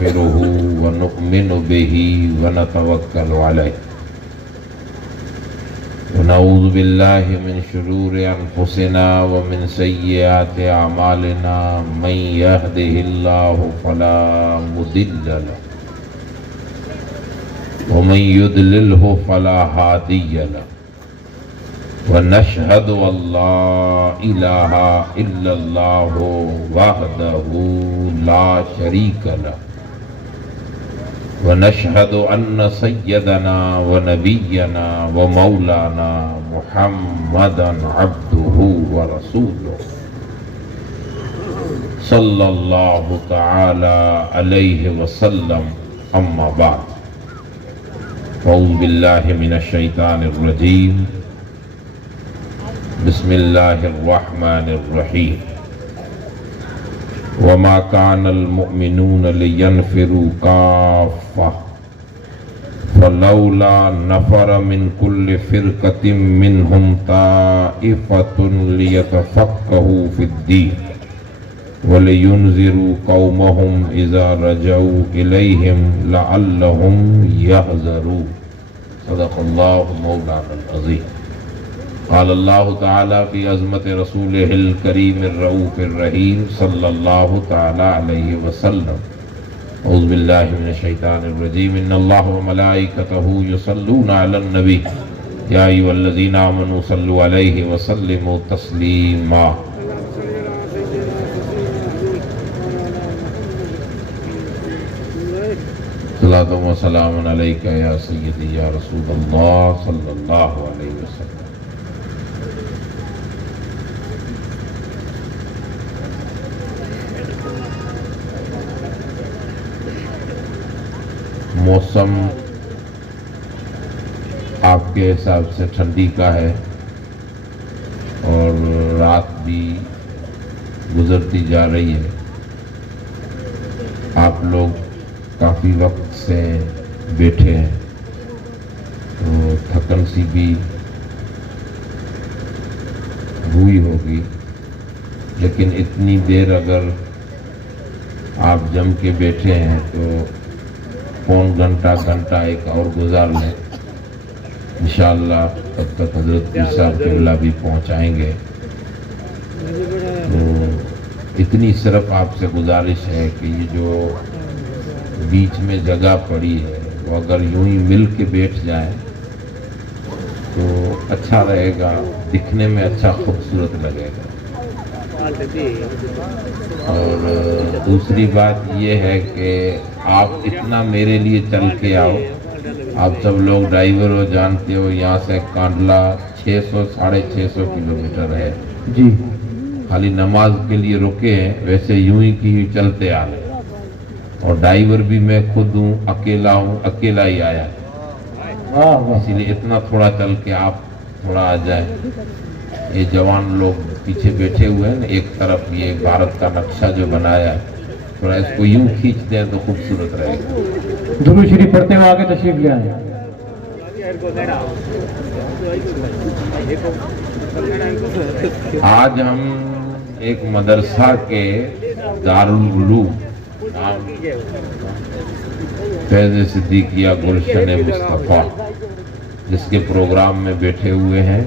نستغفره ونؤمن به ونتوكل عليه ونعوذ بالله من شرور أنفسنا ومن سيئات أعمالنا من يهده الله فلا مضل له ومن يضلله فلا هادي له ونشهد أن لا إله إلا الله وحده لا شريك له ونشهد أن سيدنا ونبينا ومولانا محمدا عبده ورسوله صلى الله تعالى عليه وسلم أما بعد أعوذ بالله من الشيطان الرجيم بسم الله الرحمن الرحيم وما كان المؤمنون لينفروا كافة فلولا نفر من كل فرقة منهم طائفة ليتفقهوا في الدين ولينذروا قومهم إذا رجعوا إليهم لعلهم يحذرون صدق الله مولانا العظيم قال الله تعالى في عظمت رسوله الكريم الرؤوف الرحيم صلى الله تعالى عليه وسلم أعوذ بالله من الشيطان الرجيم إن الله وملائكته يصلون على النبي يا أيها الذين آمنوا صلوا عليه وسلموا تسليما صلاة و سلام علیک یا سیدی یا رسول اللہ صلی اللہ علیہ وسلم. موسم آپ کے حساب سے ٹھنڈی کا ہے اور رات بھی گزرتی جا رہی ہے. آپ لوگ کافی وقت سے بیٹھے ہیں تو تھکن سی بھی ہوئی ہوگی، لیکن اتنی دیر اگر آپ جم کے بیٹھے ہیں تو پون گھنٹہ ایک اور گزار لیں. انشاءاللہ تب تک حضرت پیر صاحب قبلہ بھی پہنچائیں گے. تو اتنی صرف آپ سے گزارش ہے کہ یہ جو بیچ میں جگہ پڑی ہے وہ اگر یوں ہی مل کے بیٹھ جائیں تو اچھا رہے گا، دکھنے میں اچھا خوبصورت لگے گا. اور دوسری بات یہ ہے کہ آپ اتنا میرے لیے چل کے آؤ. آپ سب لوگ ڈرائیور ہو، جانتے ہو یہاں سے کانڈلا 600-650 کلومیٹر ہے جی. خالی نماز کے لیے رکے ہیں، ویسے یوں ہی کی چلتے آ رہے. اور ڈرائیور بھی میں خود ہوں، اکیلا ہی آیا. اسی لیے اتنا تھوڑا چل کے آپ تھوڑا آ جائیں. یہ جوان لوگ پیچھے بیٹھے ہوئے ہیں نا، ایک طرف یہ بھارت کا نقشہ جو بنایا ہے، تھوڑا اس کو یوں کھینچ دیں تو خوبصورت رہے گا. درود شریف پڑھتے ہوئے آگے تشریف لے آئیں. آج ہم ایک مدرسہ کے دارالعلوم فیض صدیقیہ گلشن مصطفیٰ جس کے پروگرام میں بیٹھے ہوئے ہیں،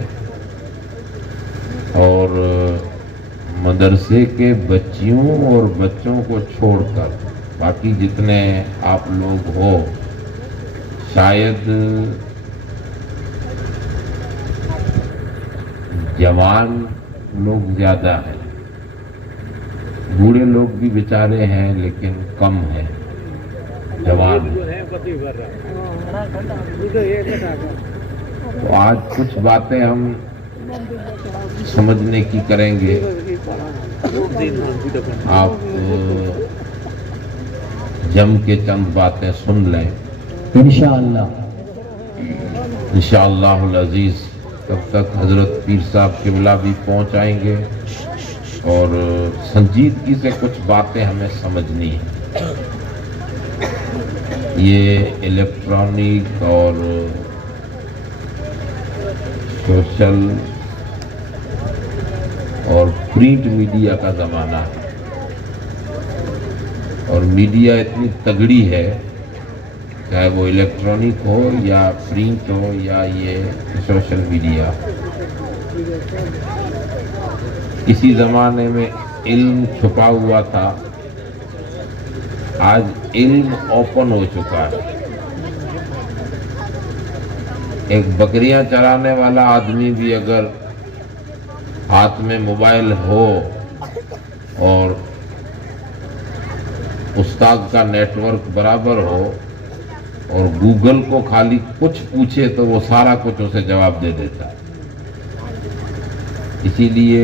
اور مدرسے کے بچیوں اور بچوں کو چھوڑ کر باقی جتنے آپ لوگ ہو، شاید جوان لوگ زیادہ ہیں. بوڑھے لوگ بھی بیچارے ہیں لیکن کم ہیں، جوان ہیں. تو آج کچھ باتیں ہم سمجھنے کی کریں گے. آپ جم کے چند باتیں سن لیں انشاءاللہ. انشاءاللہ العزیز. تب تک حضرت پیر صاحب قبلہ بھی پہنچائیں گے اور سنجیدگی سے کچھ باتیں ہمیں سمجھنی ہیں. یہ الیکٹرانک اور سوشل اور پرنٹ میڈیا کا زمانہ ہے، اور میڈیا اتنی تگڑی ہے، چاہے وہ الیکٹرانک ہو یا پرنٹ ہو یا یہ سوشل میڈیا. کسی زمانے میں علم چھپا ہوا تھا، آج علم اوپن ہو چکا ہے. ایک بکریاں چرانے والا آدمی بھی اگر ہاتھ میں موبائل ہو اور استاد کا نیٹ ورک برابر ہو اور گوگل کو خالی کچھ پوچھے تو وہ سارا کچھ اسے جواب دے دیتا ہے. اسی لیے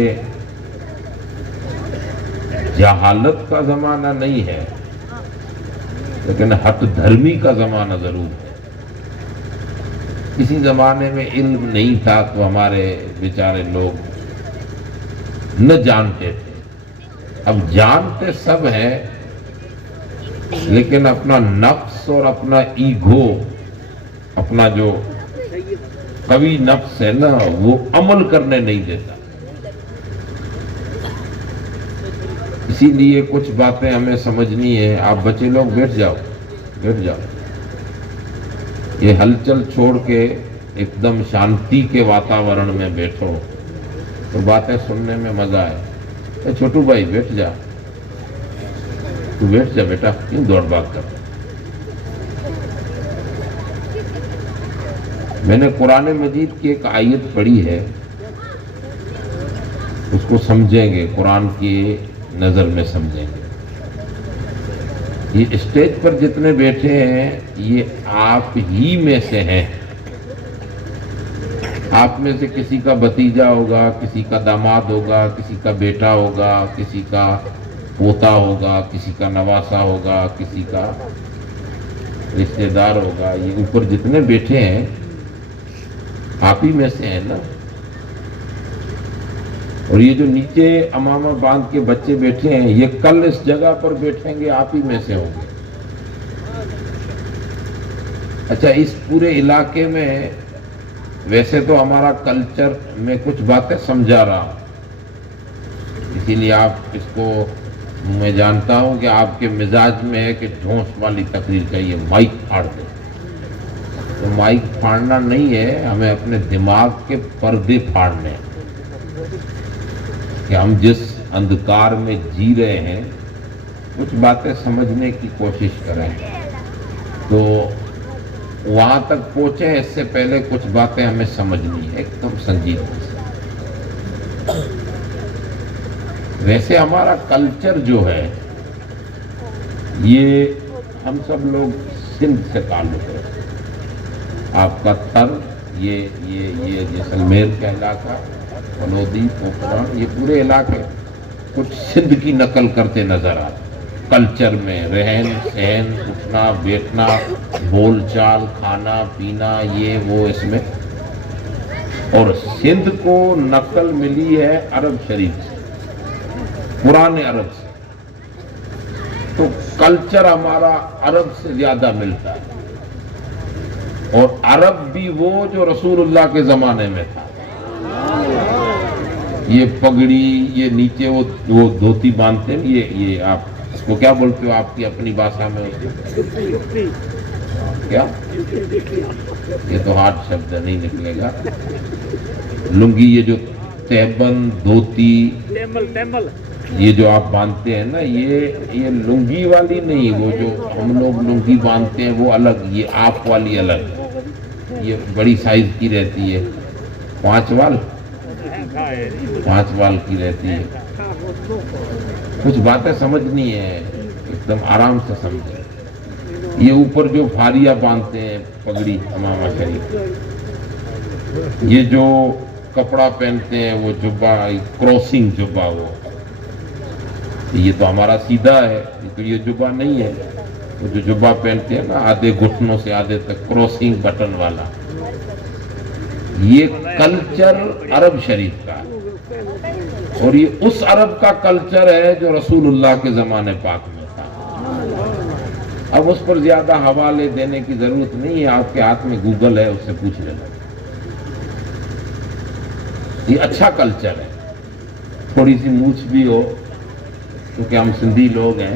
جہالت کا زمانہ نہیں ہے، لیکن ہٹ دھرمی کا زمانہ ضرور ہے. کسی زمانے میں علم نہیں تھا تو ہمارے بیچارے لوگ نہ جانتے تھے. اب جانتے سب ہیں، لیکن اپنا نفس اور اپنا ایگو، اپنا جو قوی نفس ہے نا، وہ عمل کرنے نہیں دیتا. اسی لیے کچھ باتیں ہمیں سمجھنی ہے. آپ بچے لوگ بیٹھ جاؤ، بیٹھ جاؤ. یہ ہلچل چھوڑ کے ایک دم شانتی کے واتاورن میں بیٹھو تو باتیں سننے میں مزہ آئے. اے چھوٹو بھائی بیٹھ جا، تو بیٹھ جا بیٹا، کیوں دوڑ بھاگ کر. میں نے قرآن مجید کی ایک آیت پڑھی ہے، اس کو سمجھیں گے، قرآن کی نظر میں سمجھیں گے. یہ اسٹیج پر جتنے بیٹھے ہیں یہ آپ ہی میں سے ہیں. آپ میں سے کسی کا بھتیجا ہوگا، کسی کا داماد ہوگا، کسی کا بیٹا ہوگا، کسی کا پوتا ہوگا، کسی کا نواسا ہوگا، کسی کا رشتہ دار ہوگا. یہ اوپر جتنے بیٹھے ہیں آپ ہی میں سے ہیں نا. اور یہ جو نیچے امامہ باندھ کے بچے بیٹھے ہیں، یہ کل اس جگہ پر بیٹھیں گے، آپ ہی میں سے ہوں گے. اچھا، اس پورے علاقے میں ویسے تو ہمارا کلچر میں کچھ باتیں سمجھا رہا ہوں، اسی لیے آپ اس کو، میں جانتا ہوں کہ آپ کے مزاج میں ہے کہ جھونس والی تقریر چاہیے، مائک پھاڑ دے. تو مائک پھاڑنا نہیں ہے، ہمیں اپنے دماغ کے پردے پھاڑنے ہیں کہ ہم جس اندھکار میں جی رہے ہیں کچھ باتیں سمجھنے کی کوشش کریں. تو وہاں تک پہنچیں اس سے پہلے کچھ باتیں ہمیں سمجھنی ہے ایک دم سنجیدگی سے. ویسے ہمارا کلچر جو ہے یہ ہم سب لوگ سندھ سے تعلق ہے. آپ کا تھر یہ جیسلمیر کا علاقہ، ولودی، پوکھرا، یہ پورے علاقے کچھ سندھ کی نقل کرتے نظر آتے. کلچر میں رہن سہن، اٹھنا بیٹھنا، بول چال، کھانا پینا، یہ وہ اس میں. اور سندھ کو نقل ملی ہے عرب شریف سے، پرانے عرب سے. تو کلچر ہمارا عرب سے زیادہ ملتا ہے. اور عرب بھی وہ جو رسول اللہ کے زمانے میں تھا. یہ پگڑی، یہ نیچے وہ دھوتی باندھتے ہیں، یہ آپ اس کو کیا بولتے ہو آپ کی اپنی بھاشا میں؟ کیا؟ یہ تو ہارڈ شبد نہیں نکلے گا. لنگی، یہ جو تہبند، دھوتی، یہ جو آپ باندھتے ہیں نا، یہ لنگی والی نہیں، وہ جو ہم لوگ لنگی باندھتے ہیں وہ الگ، یہ آپ والی الگ. یہ بڑی سائز کی رہتی ہے، 5 وال کی رہتی ہے. کچھ باتیں سمجھنی ہے، ایک دم آرام سے سمجھیں. یہ اوپر جو پھاریاں باندھتے ہیں، پگڑی امامہ شریف، یہ جو کپڑا پہنتے ہیں وہ جبہ، کراسنگ جبہ، وہ یہ تو ہمارا سیدھا ہے، تو یہ جبہ نہیں ہے. وہ جو جبہ پہنتے ہیں نا، آدھے گھٹنوں سے آدھے تک کراسنگ بٹن والا، یہ کلچر عرب شریف کا ہے. اور یہ اس عرب کا کلچر ہے جو رسول اللہ کے زمانے پاک میں تھا. اب اس پر زیادہ حوالے دینے کی ضرورت نہیں ہے، آپ کے ہاتھ میں گوگل ہے، اس سے پوچھ لینا. یہ اچھا کلچر ہے. تھوڑی سی مونچھ بھی ہو، کیونکہ ہم سندھی لوگ ہیں،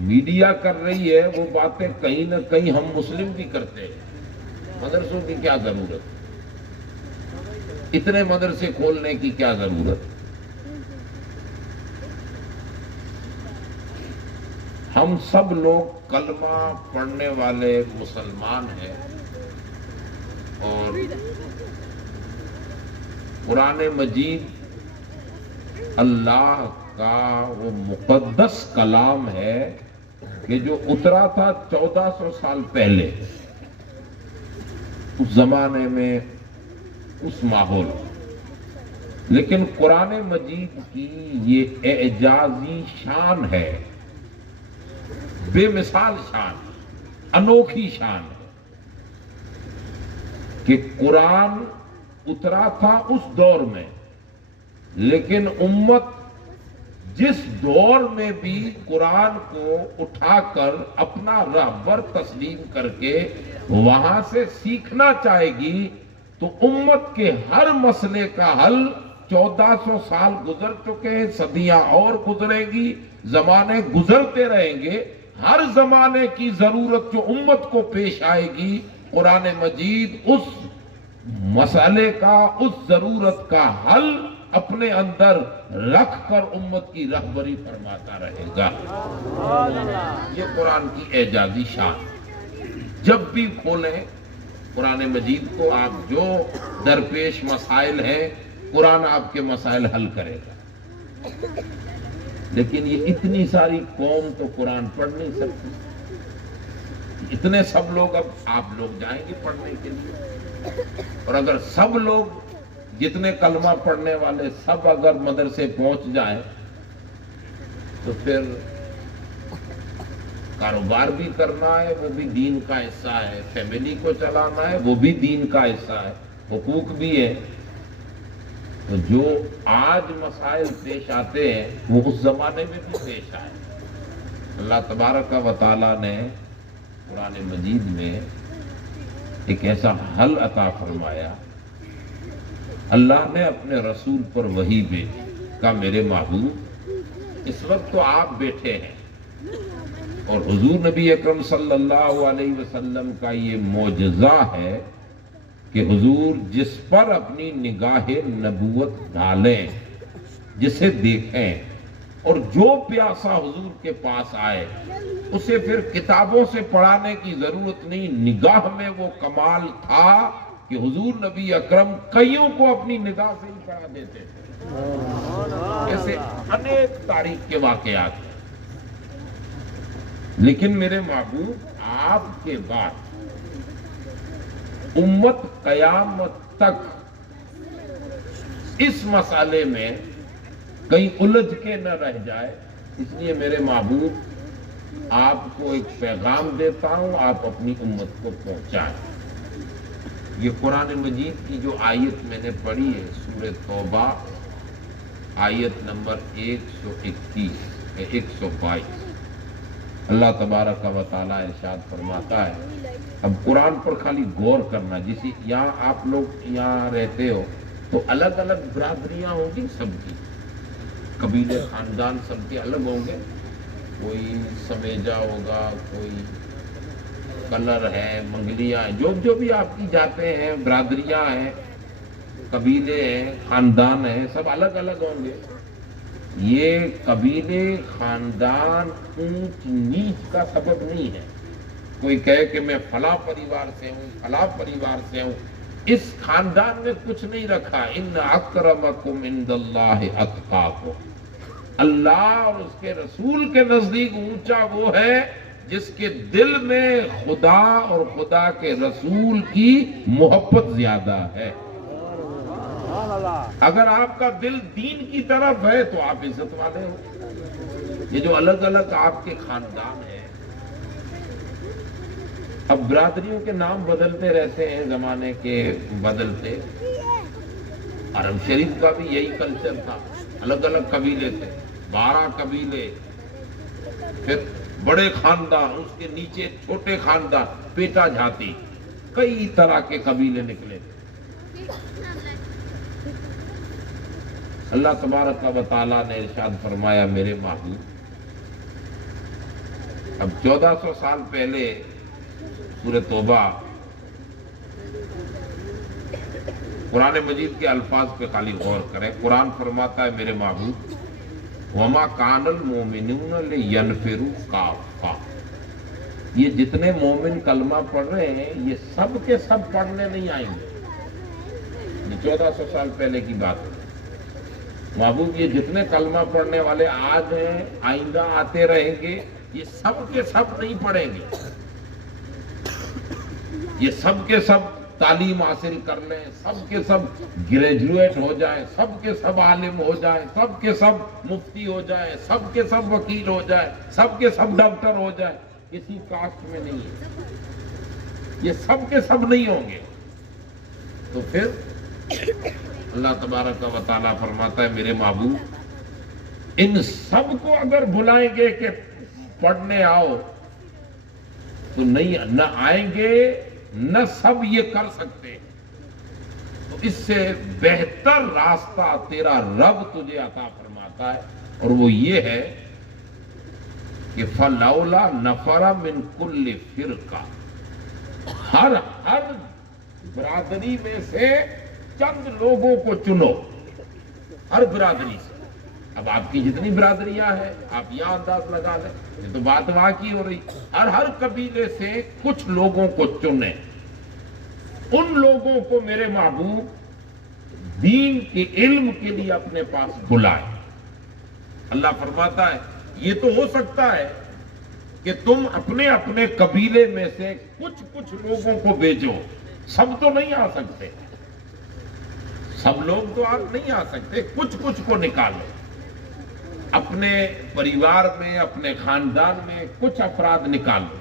میڈیا کر رہی ہے وہ باتیں کہیں نہ کہیں ہم مسلم بھی کرتے ہیں. مدرسوں کی کیا ضرورت؟ اتنے مدرسے کھولنے کی کیا ضرورت؟ ہم سب لوگ کلمہ پڑھنے والے مسلمان ہیں اور قرآن مجید اللہ کا وہ مقدس کلام ہے کہ جو اترا تھا 1400 سال پہلے، اس زمانے میں اس ماحول. لیکن قرآن مجید کی یہ اعجازی شان ہے، بے مثال شان، انوکھی شان ہے کہ قرآن اترا تھا اس دور میں، لیکن امت جس دور میں بھی قرآن کو اٹھا کر اپنا رہبر تسلیم کر کے وہاں سے سیکھنا چاہے گی تو امت کے ہر مسئلے کا حل 1400 سال گزر چکے ہیں، صدیاں اور گزریں گی، زمانے گزرتے رہیں گے. ہر زمانے کی ضرورت جو امت کو پیش آئے گی، قرآن مجید اس مسئلے کا، اس ضرورت کا حل اپنے اندر رکھ کر امت کی رہبری فرماتا رہے گا. یہ قرآن کی اعجازی شان. جب بھی کھولیں قرآن مجید کو، آپ جو درپیش مسائل ہیں قرآن آپ کے مسائل حل کرے گا. لیکن یہ اتنی ساری قوم تو قرآن پڑھ نہیں سکتی. اتنے سب لوگ، اب آپ لوگ جائیں گے پڑھنے کے لیے، اور اگر سب لوگ جتنے کلمہ پڑھنے والے سب اگر مدرسے پہنچ جائیں تو پھر کاروبار بھی کرنا ہے، وہ بھی دین کا حصہ ہے، فیملی کو چلانا ہے، وہ بھی دین کا حصہ ہے، حقوق بھی ہے. تو جو آج مسائل پیش آتے ہیں وہ اس زمانے میں بھی پیش آئے. اللہ تبارک و تعالیٰ نے قرآن مجید میں ایک ایسا حل عطا فرمایا. اللہ نے اپنے رسول پر وحی بھیجی، کہا میرے محبوب اس وقت تو آپ بیٹھے ہیں اور حضور نبی اکرم صلی اللہ علیہ وسلم کا یہ معجزہ ہے کہ حضور جس پر اپنی نگاہ نبوت ڈالیں، جسے دیکھیں، اور جو پیاسا حضور کے پاس آئے اسے پھر کتابوں سے پڑھانے کی ضرورت نہیں. نگاہ میں وہ کمال تھا کہ حضور نبی اکرم کئیوں کو اپنی نگاہ سے ہی پڑھا دیتے تھے. ایسے انیک تاریخ کے واقعات ہیں. لیکن میرے محبوب آپ کے بعد امت قیامت تک اس مسئلے میں کہیں الجھ کے نہ رہ جائے، اس لیے میرے محبوب آپ کو ایک پیغام دیتا ہوں، آپ اپنی امت کو پہنچائیں. یہ قرآن مجید کی جو آیت میں نے پڑھی ہے سورہ توبہ آیت نمبر 121 122، اللہ تبارک و تعالیٰ ارشاد فرماتا ہے. اب قرآن پر خالی غور کرنا. جیسے یہاں آپ لوگ یہاں رہتے ہو تو الگ الگ برادریاں ہوں گی، سب کی قبیلے خاندان سب کے الگ ہوں گے. کوئی سمیجا ہوگا، کوئی کلر ہے، منگلیاں ہیں، جو بھی آپ کی جاتے ہیں، برادریاں ہیں، قبیلے ہیں، خاندان ہیں، سب الگ الگ ہوں گے. یہ قبیلے خاندان اونچ نیچ کا سبب نہیں ہے. کوئی کہے کہ میں فلاں پریوار سے ہوں، فلاں پریوار سے ہوں، اس خاندان میں کچھ نہیں رکھا. ان اکرمکم عند اللہ اتقاکم. اللہ اور اس کے رسول کے نزدیک اونچا وہ ہے جس کے دل میں خدا اور خدا کے رسول کی محبت زیادہ ہے. اگر آپ کا دل دین کی طرف ہے تو آپ عزت والے ہو. یہ جو الگ الگ آپ کے خاندان ہیں، اب برادریوں کے نام بدلتے رہتے ہیں زمانے کے بدلتے. عرب شریف کا بھی یہی کلچر تھا، الگ الگ قبیلے تھے، 12 قبیلے، پھر بڑے خاندان، اس کے نیچے چھوٹے خاندان، پیٹا جھاتی، کئی طرح کے قبیلے نکلے. اللہ تبارک و تعالیٰ نے ارشاد فرمایا میرے محبوب اب 1400 سال پہلے سورہ توبہ قرآن مجید کے الفاظ پہ خالی غور کریں. قرآن فرماتا ہے میرے محبوب وما کان المؤمنون لینفروا کافہ. یہ جتنے مومن کلمہ پڑھ رہے ہیں یہ سب کے سب پڑھنے نہیں آئیں گے. یہ 1400 سال پہلے کی بات ہے. محبوب یہ جتنے کلمہ پڑھنے والے آج ہیں آئندہ آتے رہیں گے یہ سب کے سب نہیں پڑھیں گے. یہ سب کے سب تعلیم حاصل کر لیں, سب کے سب گریجویٹ ہو جائیں, سب کے سب عالم ہو جائیں, سب کے سب مفتی ہو جائیں, سب کے سب وکیل ہو جائیں, سب کے سب ڈاکٹر ہو جائیں. کسی کاسٹ میں نہیں ہے. یہ سب کے سب نہیں ہوں گے. تو پھر اللہ تبارک و تعالیٰ فرماتا ہے میرے محبوب ان سب کو اگر بلائیں گے کہ پڑھنے آؤ تو نہیں نہ آئیں گے نہ سب یہ کر سکتے. تو اس سے بہتر راستہ تیرا رب تجھے عطا فرماتا ہے اور وہ یہ ہے کہ فلولا نفر من کل فرقہ, ہر برادری میں سے چند لوگوں کو چنو. ہر برادری سے. اب آپ کی جتنی برادریاں ہیں آپ یہاں انداز لگا لیں, یہ تو بات وہاں کی ہو رہی. ہر قبیلے سے کچھ لوگوں کو چنیں. ان لوگوں کو میرے محبوب دین کے علم کے لیے اپنے پاس بلائیں. اللہ فرماتا ہے یہ تو ہو سکتا ہے کہ تم اپنے اپنے قبیلے میں سے کچھ لوگوں کو بھیجو. سب تو نہیں آ سکتے, سب لوگ تو آپ نہیں آ سکتے. کچھ کو نکالو. اپنے پریوار میں اپنے خاندان میں کچھ افراد نکالو.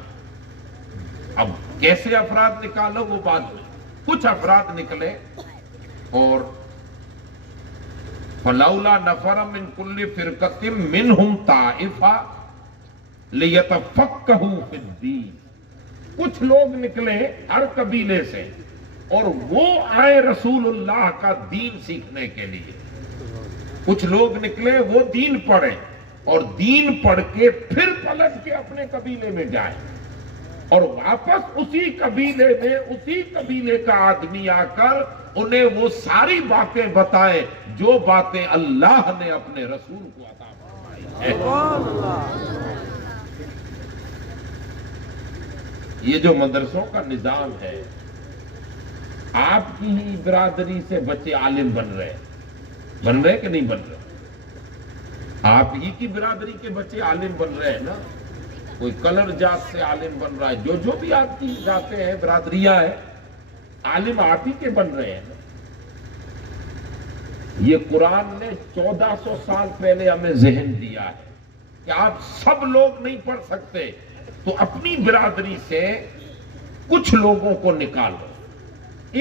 اب کیسے افراد نکالو وہ بعد میں. کچھ افراد نکلے اور فلولا نفر من کل فرقۃ منہم طائفہ لیتفقہوا فی الدین. کچھ لوگ نکلے ہر قبیلے سے اور وہ آئے رسول اللہ کا دین سیکھنے کے لیے. کچھ لوگ نکلے وہ دین پڑھے اور دین پڑھ کے پھر پلٹ کے اپنے قبیلے میں جائے اور واپس اسی قبیلے میں اسی قبیلے کا آدمی آ کر انہیں وہ ساری باتیں بتائے جو باتیں اللہ نے اپنے رسول کو عطا فرمائی ہے. یہ جو مدرسوں کا نظام ہے, آپ کی ہی برادری سے بچے عالم بن رہے کہ نہیں بن رہے؟ آپ ہی کی برادری کے بچے عالم بن رہے ہیں نا. کوئی کلر جات سے عالم بن رہا ہے. جو بھی آپ کی ذاتیں ہیں برادریاں ہیں عالم آپ ہی کے بن رہے ہیں نا. یہ قرآن نے 1400 سال پہلے ہمیں ذہن دیا ہے کہ آپ سب لوگ نہیں پڑھ سکتے تو اپنی برادری سے کچھ لوگوں کو نکالو.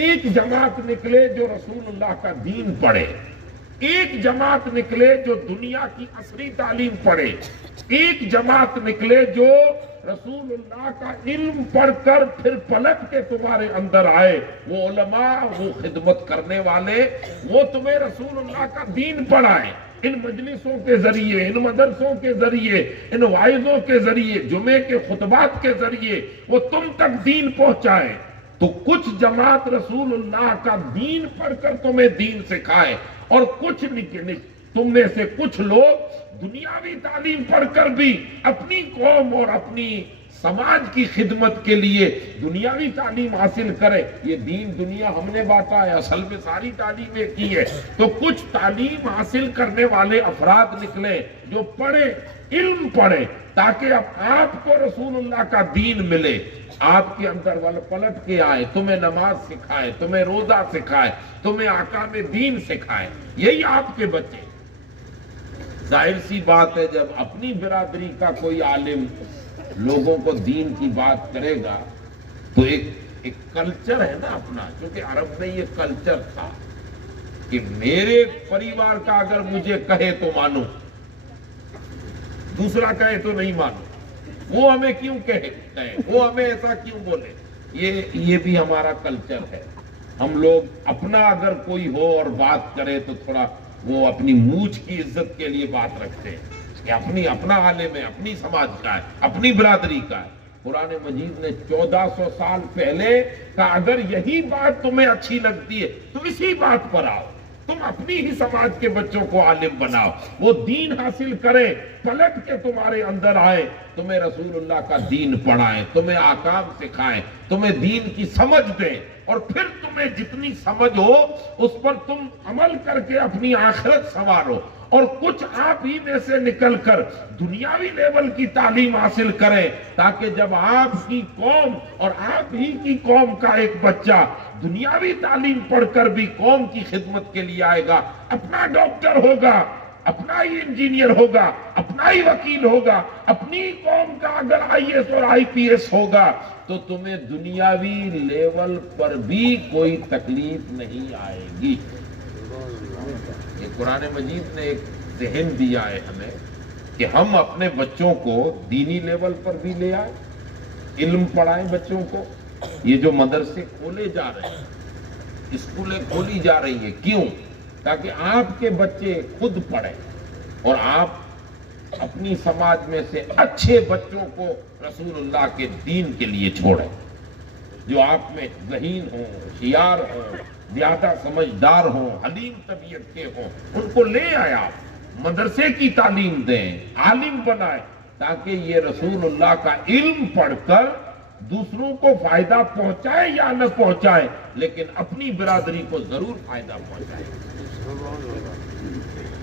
ایک جماعت نکلے جو رسول اللہ کا دین پڑھے, ایک جماعت نکلے جو دنیا کی عصری تعلیم پڑھے, ایک جماعت نکلے جو رسول اللہ کا علم پڑھ کر پھر پلٹ کے تمہارے اندر آئے. وہ علماء, وہ خدمت کرنے والے, وہ تمہیں رسول اللہ کا دین پڑھائے. ان مجلسوں کے ذریعے, ان مدرسوں کے ذریعے, ان وائزوں کے ذریعے, جمعے کے خطبات کے ذریعے وہ تم تک دین پہنچائے. تو کچھ جماعت رسول اللہ کا دین پڑھ کر تمہیں دین سکھائے اور کچھ تم میں سے کچھ لوگ دنیاوی تعلیم پڑھ کر بھی اپنی قوم اور اپنی سماج کی خدمت کے لیے دنیاوی تعلیم حاصل کرے. یہ دین دنیا ہم نے بانٹا ہے, اصل میں ساری تعلیمیں کی ہے. تو کچھ تعلیم حاصل کرنے والے افراد نکلے جو پڑھے, علم پڑھے, تاکہ اب آپ کو رسول اللہ کا دین ملے, آپ کے اندر والے پلٹ کے آئے, تمہیں نماز سکھائے, تمہیں روزہ سکھائے, تمہیں احکام دین سکھائے. یہی آپ کے بچے. ظاہر سی بات ہے جب اپنی برادری کا کوئی عالم لوگوں کو دین کی بات کرے گا تو ایک کلچر ہے نا اپنا, کیونکہ عرب میں یہ کلچر تھا کہ میرے پریوار کا اگر مجھے کہے تو مانو, دوسرا کہے تو نہیں مانو. وہ ہمیں کیوں کہے, وہ ہمیں ایسا کیوں بولے. یہ بھی ہمارا کلچر ہے. ہم لوگ اپنا اگر کوئی ہو اور بات کرے تو تھوڑا وہ اپنی مونچھ کی عزت کے لیے بات رکھتے ہیں. یہ اپنا عالم ہے، اپنی سماج کا ہے، اپنی برادری کا ہے۔ قرآن مجید نے 1400 سال پہلے کہا اگر یہی بات تمہیں اچھی لگتی ہے تم اسی بات پر آؤ، تم اپنی ہی سماج کے بچوں کو عالم بناؤ، وہ دین حاصل کرے، پلٹ کے تمہارے اندر آئے، تمہیں رسول اللہ کا دین پڑھائیں، تمہیں احکام سکھائیں، تمہیں دین کی سمجھ دیں، اور پھر تمہیں جتنی سمجھ ہو اس پر تم عمل کر کے اپنی آخرت سنوارو، اور کچھ آپ ہی میں سے نکل کر دنیاوی لیول کی تعلیم حاصل کریں، تاکہ جب آپ کی قوم اور آپ ہی کی قوم کا ایک بچہ دنیاوی تعلیم پڑھ کر بھی قوم کی خدمت کے لیے آئے گا، اپنا ڈاکٹر ہوگا، اپنا ہی انجینئر ہوگا، اپنا ہی وکیل ہوگا، اپنی قوم کا اگر IAS اور IPS ہوگا، تو تمہیں دنیاوی لیول پر بھی کوئی تکلیف نہیں آئے گی۔ یہ قرآن مجید نے ایک ذہن دیا ہے ہمیں کہ ہم اپنے بچوں کو دینی لیول پر بھی لے آئیں، علم پڑھائیں بچوں کو۔ یہ جو مدرسے کھولے جا رہے ہیں، اسکولیں کھولی جا رہی ہیں، کیوں؟ تاکہ آپ کے بچے خود پڑھیں اور آپ اپنی سماج میں سے اچھے بچوں کو رسول اللہ کے دین کے لیے چھوڑیں، جو آپ میں ذہین ہوں، ہوشیار ہوں، زیادہ سمجھدار ہوں، حلیم طبیعت کے ہوں، ان کو لے آئے، آپ مدرسے کی تعلیم دیں، عالم بنائیں، تاکہ یہ رسول اللہ کا علم پڑھ کر دوسروں کو فائدہ پہنچائے یا نہ پہنچائے، لیکن اپنی برادری کو ضرور فائدہ پہنچائے۔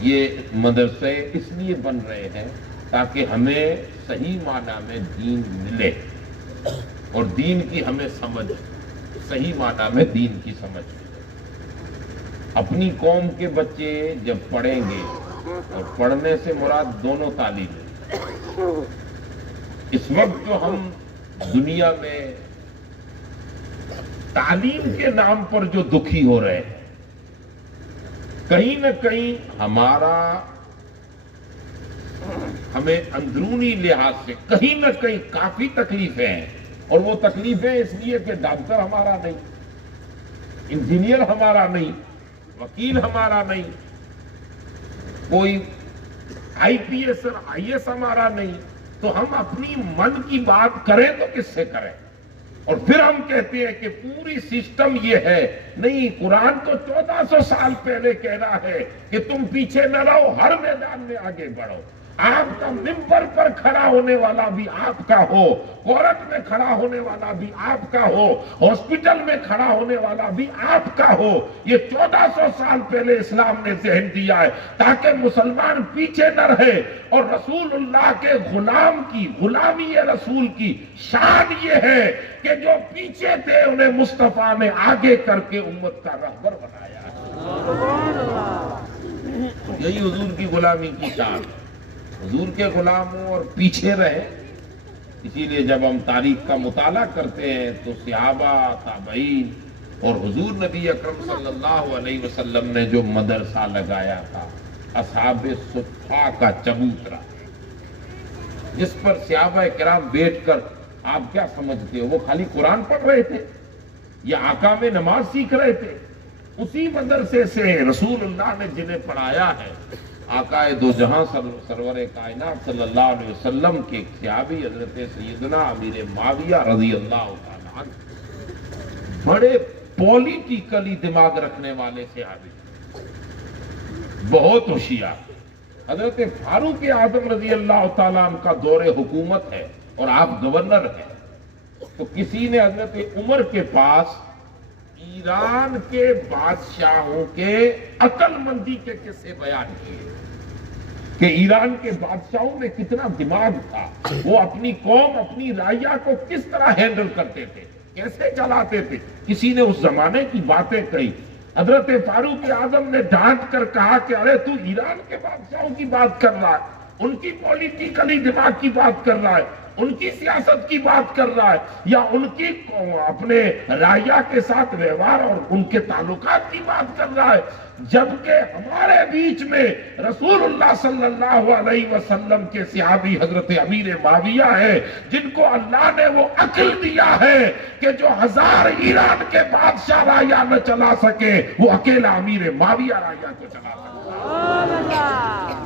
یہ مدرسے اس لیے بن رہے ہیں تاکہ ہمیں صحیح معنی میں دین ملے، اور دین کی ہمیں سمجھ، صحیح معنی میں دین کی سمجھ۔ اپنی قوم کے بچے جب پڑھیں گے، اور پڑھنے سے مراد دونوں تعلیم، اس وقت جو ہم دنیا میں تعلیم کے نام پر جو دکھی ہو رہے ہیں، کہیں نہ کہیں ہمیں اندرونی لحاظ سے کہیں نہ کہیں کافی تکلیفیں ہیں، اور وہ تکلیفیں اس لیے کہ ڈاکٹر ہمارا نہیں، انجینئر ہمارا نہیں، وکیل ہمارا نہیں، کوئی IPS اور IAS ہمارا نہیں، تو ہم اپنی من کی بات کریں تو کس سے کریں؟ اور پھر ہم کہتے ہیں کہ پوری سسٹم یہ ہے، نہیں، قرآن تو 1400 سال پہلے کہہ رہا ہے کہ تم پیچھے نہ رہو، ہر میدان میں آگے بڑھو۔ آپ کا ممبر پر کھڑا ہونے والا بھی آپ کا ہو، کورٹ میں کھڑا ہونے والا بھی آپ کا ہو، ہاسپٹل میں کھڑا ہونے والا بھی آپ کا ہو۔ یہ 1400 سال پہلے اسلام نے ذہن دیا ہے تاکہ مسلمان پیچھے نہ رہے، اور رسول اللہ کے غلام کی، غلامی رسول کی شان یہ ہے کہ جو پیچھے تھے انہیں مصطفیٰ نے آگے کر کے امت کا رہبر بنایا ہے۔ یہی حضور کی غلامی کی شان، حضور کے غلام ہوں اور پیچھے رہے۔ اسی لیے جب ہم تاریخ کا مطالعہ کرتے ہیں تو صحابہ، تابعین اور حضور نبی اکرم صلی اللہ علیہ وسلم نے جو مدرسہ لگایا تھا، اصحاب صفا کا چبوترا، جس پر صحابہ کرام بیٹھ کر، آپ کیا سمجھتے ہو وہ خالی قرآن پڑھ رہے تھے یا احکام نماز سیکھ رہے تھے؟ اسی مدرسے سے رسول اللہ نے جنہیں پڑھایا ہے، آقا دو جہاں سرور کائنات صلی اللہ علیہ وسلم کے صحابی حضرت سیدنا امیر معاویہ رضی اللہ تعالیٰ عنہ، بڑے پولیٹیکلی دماغ رکھنے والے صحابی، بہت ہوشیار۔ حضرت فاروق اعظم رضی اللہ تعالیٰ عنہ کا دور حکومت ہے اور آپ گورنر ہیں، تو کسی نے حضرت عمر کے پاس ایران کے بادشاہوں کے عقل مندی کے قصے بیان کیے کہ ایران کے بادشاہوں میں کتنا دماغ تھا، وہ اپنی قوم، اپنی رعیہ کو کس طرح ہینڈل کرتے تھے، کیسے چلاتے تھے۔ کسی نے اس زمانے کی باتیں کہی، حضرت فاروق اعظم نے ڈانٹ کر کہا کہ ارے تو ایران کے بادشاہوں کی بات کر رہا ہے، ان کی پولیٹیکلی دماغ کی بات کر رہا ہے، ان کی سیاست کی بات کر رہا ہے، یا ان کی اپنے رعیہ کے ساتھ ویوہار اور ان کے تعلقات کی بات کر رہا ہے، جبکہ ہمارے بیچ میں رسول اللہ صلی اللہ علیہ وسلم کے صحابی حضرت امیر معاویہ ہے، جن کو اللہ نے وہ عقل دیا ہے کہ جو 1000 ایران کے بادشاہ رعیہ نہ چلا سکے، وہ اکیلا امیر معاویہ رعیہ کو چلا سکتا ہے۔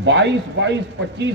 22, 25,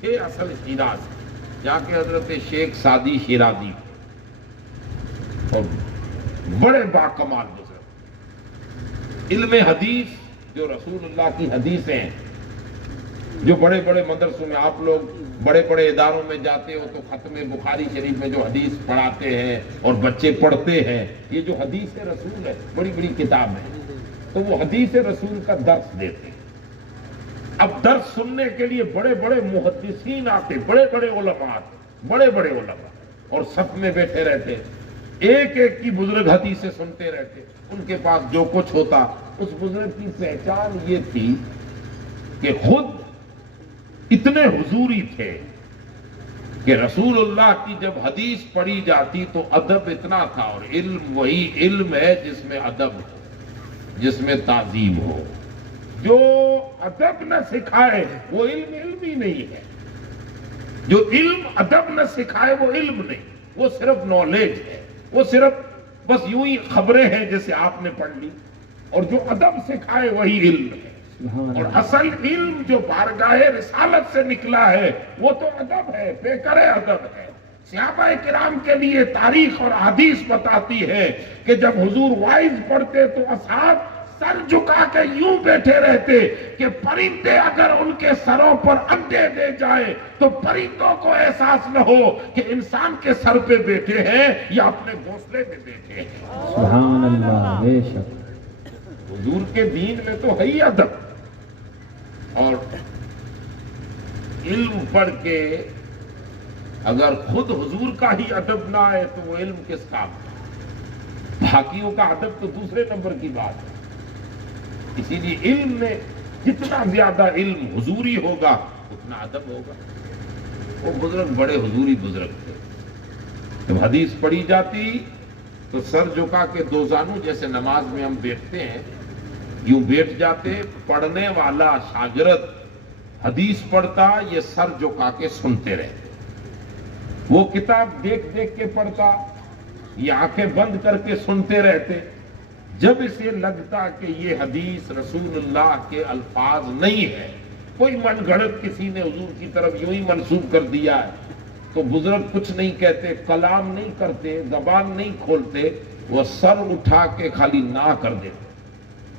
تھے اصل شیراز، جہاں کے حضرت شیخ سعدی شیرازی، اور بڑے باکمال بزرگ، علم حدیث جو رسول اللہ کی حدیثیں ہیں، جو بڑے بڑے مدرسوں میں آپ لوگ بڑے بڑے اداروں میں جاتے ہو تو ختم بخاری شریف میں جو حدیث پڑھاتے ہیں اور بچے پڑھتے ہیں، یہ جو حدیث رسول ہے، بڑی بڑی کتاب ہے، تو وہ حدیث رسول کا درس دیتے ہیں۔ اب درس سننے کے لیے بڑے بڑے محدثین آتے، بڑے بڑے علماء آتے، بڑے بڑے علماء، اور صف میں بیٹھے رہتے، ایک ایک کی بزرگ حدیثیں سنتے رہتے، ان کے پاس جو کچھ ہوتا۔ اس بزرگ کی پہچان یہ تھی کہ خود اتنے حضوری تھے کہ رسول اللہ کی جب حدیث پڑھی جاتی تو ادب اتنا تھا، اور علم وہی علم ہے جس میں ادب ہو، جس میں تعظیم ہو۔ جو ادب نہ سکھائے وہ علم علم ہی نہیں ہے، جو علم ادب نہ سکھائے وہ علم نہیں، وہ صرف نالج ہے، وہ صرف بس یوں ہی خبریں ہیں جیسے آپ نے پڑھ لی، اور جو ادب سکھائے وہی علم ہے۔ اور اصل علم جو بارگاہ رسالت سے نکلا ہے وہ تو ادب ہے، پیکر ادب ہے۔ صحابہ کرام کے لیے تاریخ اور حدیث بتاتی ہے کہ جب حضور وائز پڑھتے تو اصحاب سر جھکا کے یوں بیٹھے رہتے کہ پرندے اگر ان کے سروں پر انڈے دے جائے تو پرندوں کو احساس نہ ہو کہ انسان کے سر پہ بیٹھے ہیں یا اپنے گھونسلے میں بیٹھے ہیں۔ سبحان اللہ، بے شک۔ حضور کے دین میں تو ہے ہی ادب، اور علم پڑھ کے اگر خود حضور کا ہی ادب نہ آئے تو وہ علم کس کام کا؟ باقیوں کا ادب تو دوسرے نمبر کی بات ہے۔ اسی لیے علم میں جتنا زیادہ علم حضوری ہوگا اتنا ادب ہوگا۔ وہ بزرگ بڑے حضوری بزرگ تھے، جب حدیث پڑھی جاتی تو سر جھکا کے دو زانو جیسے نماز میں ہم بیٹھتے ہیں یوں بیٹھ جاتے، پڑھنے والا شاگرد حدیث پڑھتا، یہ سر جھکا کے سنتے رہتے، وہ کتاب دیکھ دیکھ کے پڑھتا، یہ آنکھیں بند کر کے سنتے رہتے۔ جب اسے لگتا کہ یہ حدیث رسول اللہ کے الفاظ نہیں ہے، کوئی من گھڑت کسی نے حضور کی طرف یوں ہی منسوب کر دیا ہے، تو بزرگ کچھ نہیں کہتے، کلام نہیں کرتے، زبان نہیں کھولتے، وہ سر اٹھا کے خالی نہ کر دیتے۔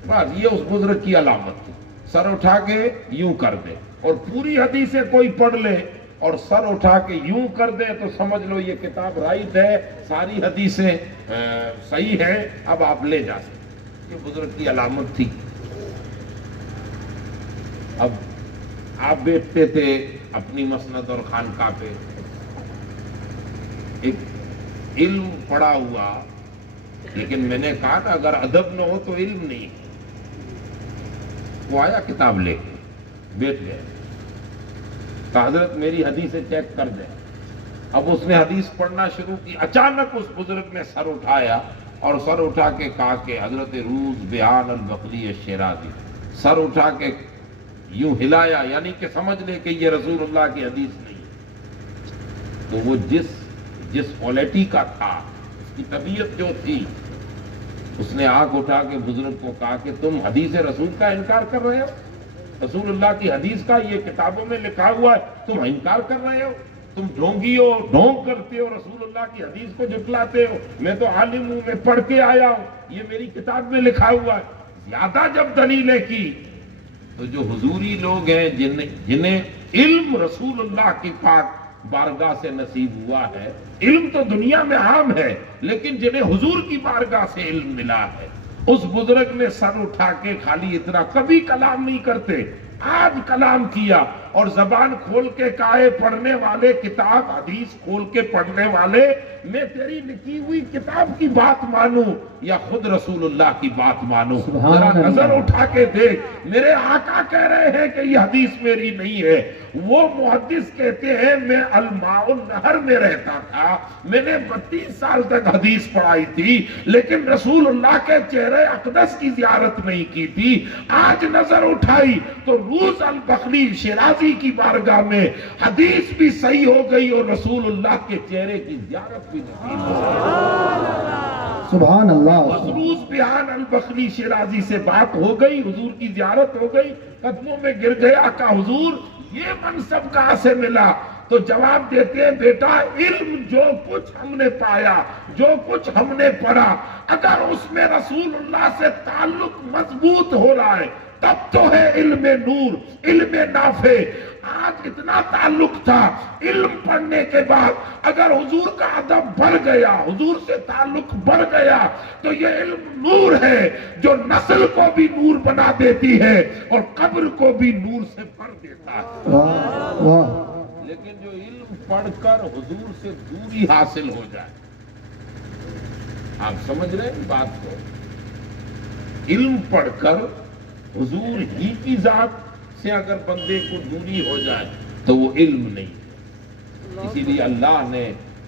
بس یہ اس بزرگ کی علامت تھی، سر اٹھا کے یوں کر دے، اور پوری حدیثیں کوئی پڑھ لے اور سر اٹھا کے یوں کر دے تو سمجھ لو یہ کتاب رائٹ ہے، ساری حدیثیں صحیح ہیں، اب آپ لے جا سکتے۔ یہ بزرگ کی علامت تھی۔ اب آپ بیٹھتے تھے اپنی مسند اور خانقاہ پہ، ایک علم پڑا ہوا، لیکن میں نے کہا نا اگر ادب نہ ہو تو علم نہیں۔ وہ آیا کتاب لے کے بیٹھ گئے، کہا حضرت میری حدیثیں چیک کر دیں۔ اب اس نے حدیث پڑھنا شروع کی، اچانک اس بزرگ نے سر اٹھایا اور سر اٹھا کے کہا کہ حضرت روز بیان البخلی الشیرازی، سر اٹھا کے یوں ہلایا، یعنی کہ سمجھ لے کہ یہ رسول اللہ کی حدیث نہیں۔ تو وہ جس کوالٹی کا تھا، اس کی طبیعت جو تھی، اس نے آنکھ اٹھا کے بزرگ کو کہا کہ تم حدیث رسول کا انکار کر رہے ہو، رسول اللہ کی حدیث کا یہ کتابوں میں لکھا ہوا ہے، تم انکار کر رہے ہو، تم ڈھونگی ہو، ڈھونگ کرتے ہو، رسول اللہ کی حدیث کو جھٹلاتے ہو۔ میں تو عالم ہوں، میں پڑھ کے آیا ہوں، یہ میری کتاب میں لکھا ہوا ہے۔ زیادہ جب دلیلیں کی تو جو حضوری لوگ ہیں جنہیں علم رسول اللہ کی پاک بارگاہ سے نصیب ہوا ہے، علم تو دنیا میں عام ہے، لیکن جنہیں حضور کی بارگاہ سے علم ملا ہے، اس بزرگ نے سر اٹھا کے خالی اتنا، کبھی کلام نہیں کرتے، آج کلام کیا اور زبان کھول کے کہے پڑھنے والے، کتاب حدیث کھول کے پڑھنے والے، میں تیری لکھی ہوئی کتاب کی بات مانوں یا خود رسول اللہ کی بات مانوں؟ ذرا نظر اٹھا کے دیکھ، میرے آقا کہہ رہے ہیں کہ یہ حدیث میری نہیں ہے۔ وہ محدث کہتے ہیں میں الماء النہر میں رہتا تھا، میں نے 32 سال تک حدیث پڑھائی تھی، لیکن رسول اللہ کے چہرے اقدس کی زیارت نہیں کی تھی۔ آج نظر اٹھائی تو روز البخلی شیرازی کی بارگاہ میں حدیث بھی صحیح ہو گئی اور رسول اللہ کے چہرے کی زیارت بھی نصیب ہو گئی۔ سبحان اللہ۔ روز بیان البخلی شیرازی سے بات ہو گئی، حضور کی زیارت ہو گئی، قدموں میں گر گیا، کہا حضور یہ منصب کہاں سے ملا؟ تو جواب دیتے ہیں بیٹا علم جو کچھ ہم نے پایا، جو کچھ ہم نے پڑھا، اگر اس میں رسول اللہ سے تعلق مضبوط ہو رہا ہے تب تو ہے علم نور، علم نافع۔ آج اتنا تعلق تھا، علم پڑھنے کے بعد اگر حضور کا ادب بڑھ گیا، حضور سے تعلق بڑھ گیا تو یہ علم نور ہے جو نسل کو بھی نور بنا دیتی ہے اور قبر کو بھی نور سے بھر دیتا ہے۔ واہ واہ، لیکن جو علم پڑھ کر حضور سے دوری حاصل ہو جائے، آپ سمجھ رہے ہیں بات کو؟ علم پڑھ کر حضور ہی کی ذات سے اگر بندے کو دوری ہو جائے تو وہ علم نہیں ہے۔ اسی لیے اللہ نے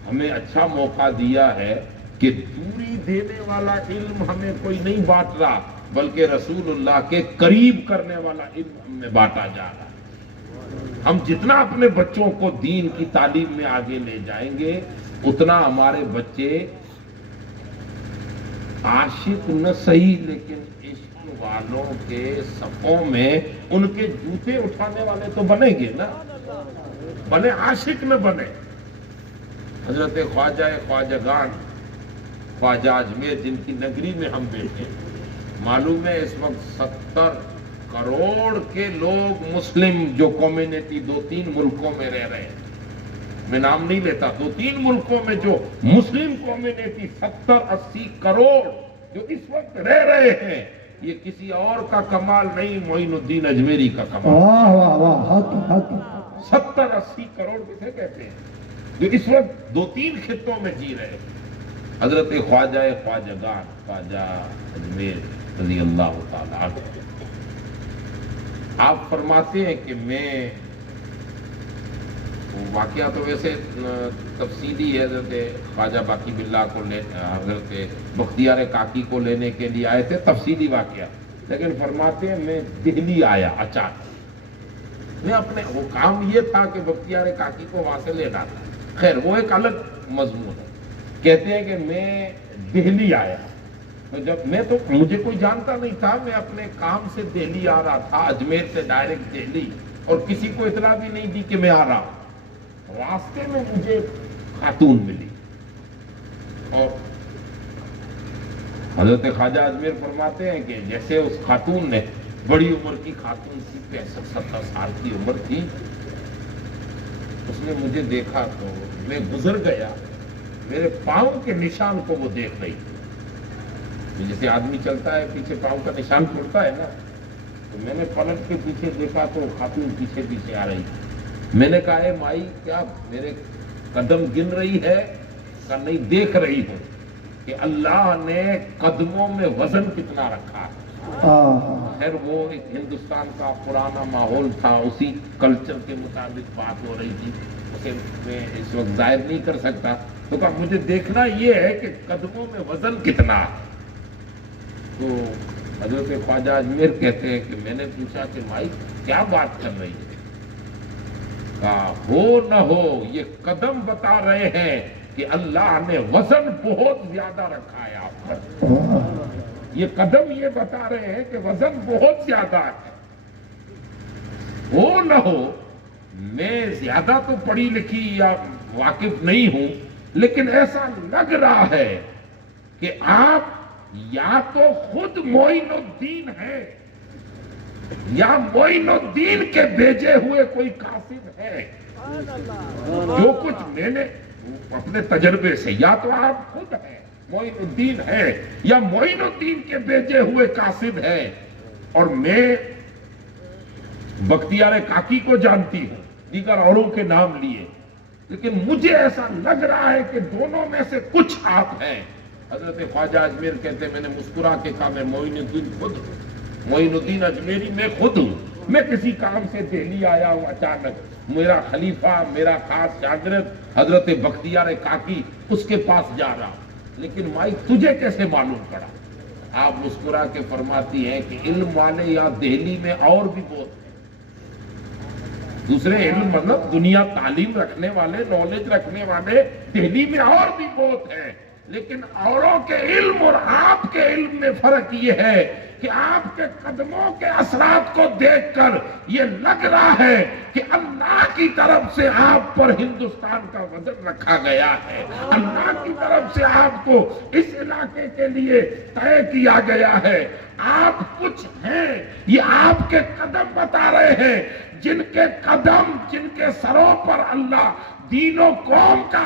ہمیں اچھا موقع دیا ہے کہ دوری دینے والا علم ہمیں کوئی نہیں بانٹ رہا، بلکہ رسول اللہ کے قریب کرنے والا علم ہم میں بانٹا جا رہا ہے۔ ہم جتنا اپنے بچوں کو دین کی تعلیم میں آگے لے جائیں گے اتنا ہمارے بچے عاشق نہ صحیح لیکن عشق والوں کے صفوں میں ان کے جوتے اٹھانے والے تو بنیں گے نا، بنے عاشق نہ بنے۔ حضرت خواجگان خواجہ اجمیر جن کی نگری میں ہم بیٹھے، معلوم ہے اس وقت 70 کروڑ کے لوگ مسلم جو کمیونٹی 2-3 ملکوں میں رہ رہے ہیں، میں نام نہیں لیتا، 2-3 ملکوں میں جو مسلم کمیونٹی 70-80 کروڑ جو اس وقت رہ رہے ہیں، یہ کسی اور کا کمال نہیں، معین الدین اجمیری کا کمال۔ واہ واہ واہ، حق حق۔ 70-80 کروڑ کسے کہتے ہیں جو اس وقت 2-3 خطوں میں جی رہے ہیں۔ حضرت خواجگان خواجہ اجمیر رضی اللہ تعالیٰ عنہ آپ فرماتے ہیں کہ میں، واقعہ تو ویسے تفصیلی ہے، حضرت خواجہ باقی باللہ کو حضرت بختیار کاکی کو لینے کے لیے آئے تھے، تفصیلی واقعہ، لیکن فرماتے ہیں میں دہلی آیا اچانک، میں اپنے وہ کام یہ تھا کہ بختیار کاکی کو وہاں سے لینا تھا، خیر وہ ایک الگ مضمون ہے۔ کہتے ہیں کہ میں دہلی آیا تو جب میں تو مجھے کوئی جانتا نہیں تھا، میں اپنے کام سے دہلی آ رہا تھا، اجمیر سے ڈائریکٹ دہلی، اور کسی کو اطلاع بھی نہیں دی کہ میں آ رہا ہوں۔ راستے میں مجھے خاتون ملی اور حضرت خواجہ اجمیر فرماتے ہیں کہ جیسے اس خاتون نے، بڑی عمر کی خاتون تھی، 65-70 سال کی عمر تھی، اس نے مجھے دیکھا تو میں گزر گیا، میرے پاؤں کے نشان کو وہ دیکھ رہی تھی، جیسے آدمی چلتا ہے پیچھے پاؤں کا نشان پڑتا ہے نا، تو میں نے پلٹ کے پیچھے دیکھا تو خاتون پیچھے پیچھے آ رہی تھی۔ میں نے کہا اے مائی کیا میرے قدم گن رہی ہے؟ کہ نہیں، دیکھ رہی ہوں کہ اللہ نے قدموں میں وزن کتنا رکھا ہے۔ خیر وہ ایک ہندوستان کا پرانا ماحول تھا، اسی کلچر کے مطابق بات ہو رہی تھی، اسے میں اس وقت ظاہر نہیں کر سکتا، تو کہا مجھے دیکھنا یہ ہے کہ قدموں میں وزن کتنا ہے۔ تو حضرت خواجہ اجمیر کہتے ہیں کہ میں نے پوچھا کہ مائی کیا بات کر رہی ہے؟ کہا ہو نہ ہو یہ قدم بتا رہے ہیں کہ اللہ نے وزن بہت زیادہ رکھا ہے آپ پر، یہ قدم یہ بتا رہے ہیں کہ وزن بہت زیادہ ہے۔ ہو نہ ہو میں زیادہ تو پڑھی لکھی یا واقف نہیں ہوں، لیکن ایسا لگ رہا ہے کہ آپ یا تو خود معین الدین ہیں یا معین الدین کے بھیجے ہوئے کوئی قاصد ہے۔ جو کچھ میں نے اپنے تجربے سے، یا تو آپ خود ہیں معین الدین ہے یا معین الدین کے بھیجے ہوئے قاصد ہے، اور میں بختیار کاکی کو جانتی ہوں، دیگر اوروں کے نام لیے، لیکن مجھے ایسا لگ رہا ہے کہ دونوں میں سے کچھ آپ ہیں۔ حضرت خواجہ اجمیر کہتے ہیں میں نے مسکرا کے کہا میں معین الدین خود ہوں، معین الدین اجمیری میں خود ہوں، میں کسی کام سے دہلی آیا ہوں اچانک، میرا خلیفہ، میرا خاص شاگرد حضرت بختیار کاکی، اس کے پاس جا رہا ہوں، لیکن مائی تجھے کیسے معلوم پڑا؟ آپ مسکرا کے فرماتی ہیں کہ علم والے یہاں دہلی میں اور بھی بہت ہیں، دوسرے علم مطلب دنیا تعلیم رکھنے والے، نالج رکھنے والے دہلی میں اور بھی بہت ہیں، لیکن اوروں کے علم اور آپ کے علم میں فرق یہ ہے کہ آپ کے قدموں کے اثرات کو دیکھ کر یہ لگ رہا ہے کہ اللہ کی طرف سے آپ پر ہندوستان کا وزن رکھا گیا ہے، اللہ کی طرف سے آپ کو اس علاقے کے لیے طے کیا گیا ہے۔ آپ کچھ ہیں، یہ آپ کے قدم بتا رہے ہیں، جن کے قدم، جن کے سروں پر اللہ دین و قوم کا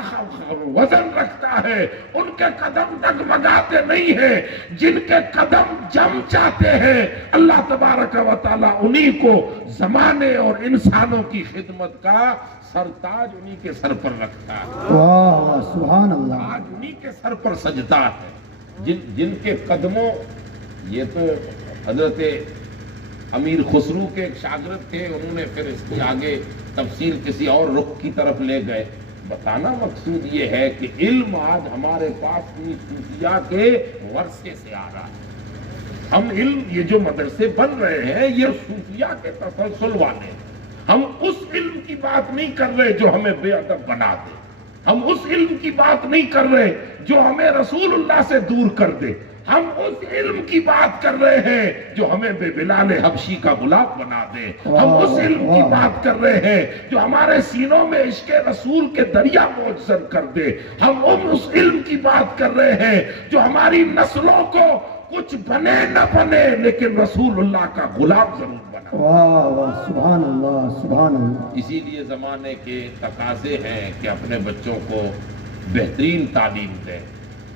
وزن رکھتا ہے، ان کے قدم ڈگمگاتے نہیں ہیں، جن کے قدم جم جاتے ہیں، اللہ تبارک و تعالیٰ انہی کو زمانے اور انسانوں کی خدمت کا سرتاج انہی کے سر پر رکھتا ہے۔ واہ واہ سبحان اللہ۔ آج انہی کے سر پر سجدہ ہے، جن کے قدموں، یہ تو حضرت امیر خسرو کے ایک شاگرد تھے، انہوں نے پھر اس کی آگے تفصیل کسی اور رخ کی طرف لے گئے۔ بتانا مقصود یہ ہے کہ علم آج ہمارے پاس صوفیاء کے ورثے سے آ رہا ہے۔ ہم علم، یہ جو مدرسے بن رہے ہیں، یہ صوفیاء کے تسلسل والے ہیں۔ ہم اس علم کی بات نہیں کر رہے جو ہمیں بے ادب بنا دے، ہم اس علم کی بات نہیں کر رہے جو ہمیں رسول اللہ سے دور کر دے، ہم اس علم کی بات کر رہے ہیں جو ہمیں بے بلال حبشی کا غلام بنا دے، ہم اس علم کی بات کر رہے ہیں جو ہمارے سینوں میں عشق رسول کے دریا موجزن کر دے، ہم اس علم کی بات کر رہے ہیں جو ہماری نسلوں کو کچھ بنے نہ بنے لیکن رسول اللہ کا غلام ضرور بنا۔ واہ واہ سبحان اللہ سبحان اللہ۔ اسی لیے زمانے کے تقاضے ہیں کہ اپنے بچوں کو بہترین تعلیم دیں،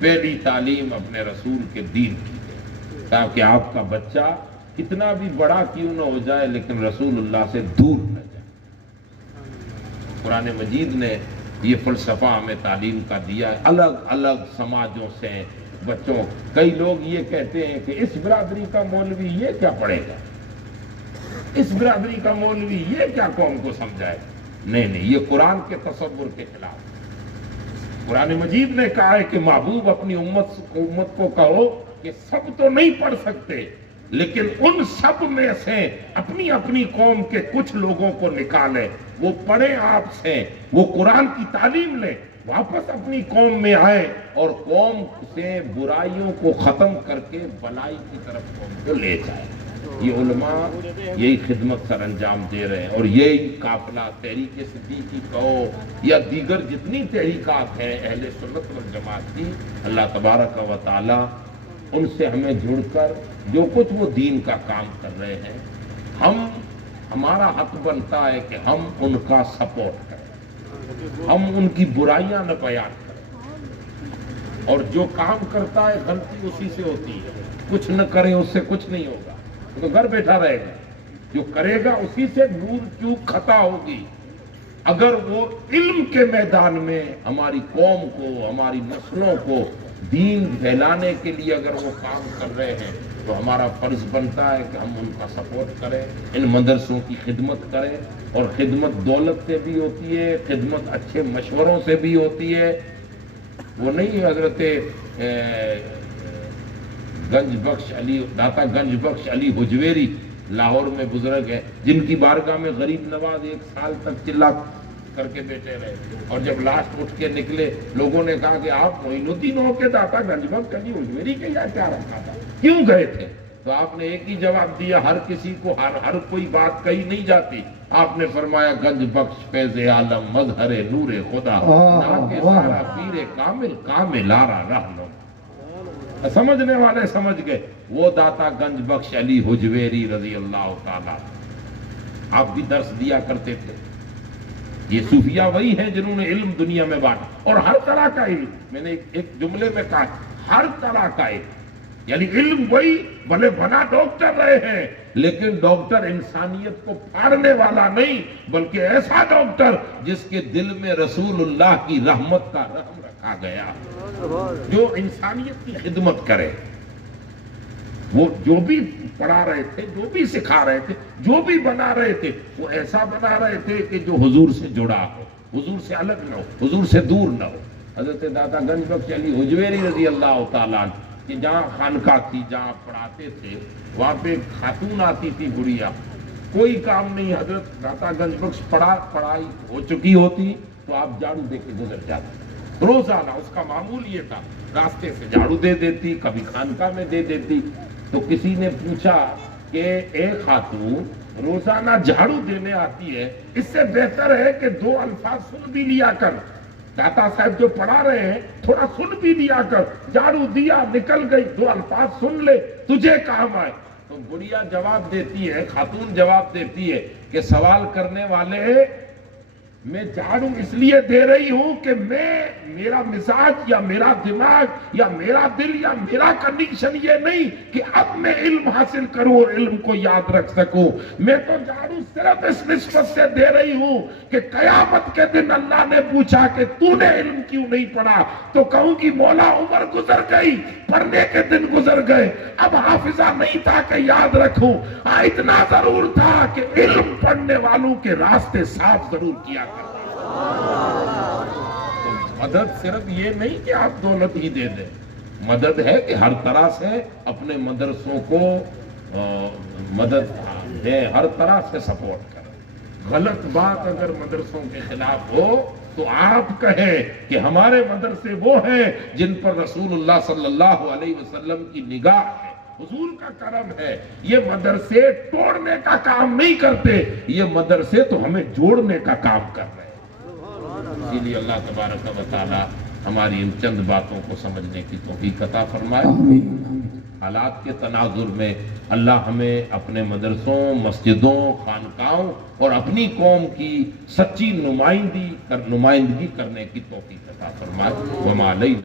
پہلی تعلیم اپنے رسول کے دین کی دیں، تاکہ آپ کا بچہ کتنا بھی بڑا کیوں نہ ہو جائے لیکن رسول اللہ سے دور نہ جائے۔ قرآن مجید نے یہ فلسفہ ہمیں تعلیم کا دیا ہے، الگ الگ سماجوں سے بچوں۔ کئی لوگ یہ کہتے ہیں کہ اس برادری کا مولوی یہ کیا پڑھے گا، اس برادری کا مولوی یہ کیا قوم کو سمجھائے گا۔ نہیں، یہ قرآن کے تصور کے خلاف۔ قرآن مجید نے کہا ہے کہ محبوب اپنی امت کو کہو کہ سب تو نہیں پڑھ سکتے لیکن ان سب میں سے اپنی اپنی قوم کے کچھ لوگوں کو نکالیں، وہ پڑھیں آپ سے، وہ قرآن کی تعلیم لیں، واپس اپنی قوم میں آئیں اور قوم سے برائیوں کو ختم کر کے بلائی کی طرف قوم کو لے جائیں۔ یہ علماء یہی خدمت سر انجام دے رہے ہیں، اور یہی قافلہ تحریک صدیقی کہو یا دیگر جتنی تحریکات ہیں اہل سنت والجماعت کی، اللہ تبارک و تعالی ان سے ہمیں جڑ کر جو کچھ وہ دین کا کام کر رہے ہیں، ہمارا حق بنتا ہے کہ ہم ان کا سپورٹ کریں، ہم ان کی برائیاں نہ بیان کریں، اور جو کام کرتا ہے غلطی اسی سے ہوتی ہے، کچھ نہ کریں اس سے کچھ نہیں ہوگا، تو گھر بیٹھا رہے گا، جو کرے گا اسی سے نور چوک خطا ہوگی۔ اگر وہ علم کے میدان میں ہماری قوم کو، ہماری نسلوں کو دین پھیلانے کے لیے اگر وہ کام کر رہے ہیں تو ہمارا فرض بنتا ہے کہ ہم ان کا سپورٹ کریں، ان مدرسوں کی خدمت کریں، اور خدمت دولت سے بھی ہوتی ہے، خدمت اچھے مشوروں سے بھی ہوتی ہے۔ وہ نہیں حضرت گنج بخش علی، داتا گنج بخش علی حجویری لاہور میں بزرگ ہیں، جن کی بارگاہ میں غریب نواز 1 سال تک چلا کر کے بیٹھے رہے، اور جب لاسٹ اٹھ کے نکلے لوگوں نے کہا کہ آپ معین الدین ہو کے داتا گنج بخش علی حجویری کے یہاں کیا رکھا تھا، کیوں گئے تھے؟ تو آپ نے ایک ہی جواب دیا، ہر کسی کو ہر کوئی بات کہی نہیں جاتی۔ آپ نے فرمایا گنج بخش فیض عالم مظہر نور خدا، نا کے سارا پیر کامل کامل آرا رہنم۔ سمجھنے والے سمجھ گئے، وہ داتا گنج بخش علی حجویری رضی اللہ تعالیٰ، آپ بھی درس دیا کرتے تھے۔ یہ صوفیاء وہی ہیں جنہوں نے علم دنیا میں بانٹا، اور ہر طرح کا علم، میں نے ایک جملے میں کہا ہر طرح کا علم، یعنی علم وہی، بھلے بنا ڈاکٹر رہے ہیں لیکن ڈاکٹر انسانیت کو پھاڑنے والا نہیں، بلکہ ایسا ڈاکٹر جس کے دل میں رسول اللہ کی رحمت کا رحم رکھا گیا، جو انسانیت کی خدمت کرے۔ وہ جو بھی پڑھا رہے تھے، جو بھی سکھا رہے تھے، جو بھی بنا رہے تھے، وہ ایسا بنا رہے تھے کہ جو حضور سے جڑا ہو، حضور سے الگ نہ ہو، حضور سے دور نہ ہو۔ حضرت داتا گنج بخش علی حجویری رضی اللہ تعالیٰ کہ جہاں خانقاہ تھی، جہاں پڑھاتے تھے، وہاں پہ خاتون آتی تھی بڑھیا، کوئی کام نہیں، حضرت داتا گنج بخش پڑھائی ہو چکی ہوتی تو آپ جھاڑو دے کے گزر جاتے، روزانہ اس کا معمول یہ تھا راستے سے جھاڑو دے دیتی، کبھی خانقاہ میں دے دیتی. تو کسی نے پوچھا کہ ایک خاتون روزانہ جھاڑو دینے آتی ہے، اس سے بہتر ہے کہ 2 الفاظ سن بھی لیا کر. داتا صاحب جو پڑھا رہے ہیں تھوڑا سن بھی لیا کر. جھاڑو دیا نکل گئی، 2 الفاظ سن لے تجھے کام آئے. تو گڑیا جواب دیتی ہے، خاتون جواب دیتی ہے کہ سوال کرنے والے، میں جھاڑو اس لیے دے رہی ہوں کہ میرا مزاج یا میرا دماغ یا میرا دل یا میرا کنڈیشن یہ نہیں کہ اب میں علم حاصل کروں اور علم کو یاد رکھ سکوں. میں تو جھاڑو صرف اس نسبت سے دے رہی ہوں کہ قیامت کے دن اللہ نے پوچھا کہ تو نے علم کیوں نہیں پڑھا، تو کہوں کہ مولا عمر گزر گئی، پڑھنے کے دن گزر گئے، اب حافظہ نہیں تھا کہ یاد رکھوں. اتنا ضرور تھا کہ علم پڑھنے والوں کے راستے صاف ضرور کیا. تو مدد صرف یہ نہیں کہ آپ دولت ہی دے دیں، مدد ہے کہ ہر طرح سے اپنے مدرسوں کو مدد دیں، ہر طرح سے سپورٹ کریں. غلط بات اگر مدرسوں کے خلاف ہو تو آپ کہیں کہ ہمارے مدرسے وہ ہیں جن پر رسول اللہ صلی اللہ علیہ وسلم کی نگاہ ہے، حضور کا کرم ہے. یہ مدرسے توڑنے کا کام نہیں کرتے، یہ مدرسے تو ہمیں جوڑنے کا کام کر رہے ہیں. اسی لیے اللہ تبارک و تعالی ہماری ان چند باتوں کو سمجھنے کی توفیق عطا فرمائے. حالات کے تناظر میں اللہ ہمیں اپنے مدرسوں، مسجدوں، خانقاہوں اور اپنی قوم کی سچی نمائندگی کرنے کی توفیق عطا فرمائے. وما علینا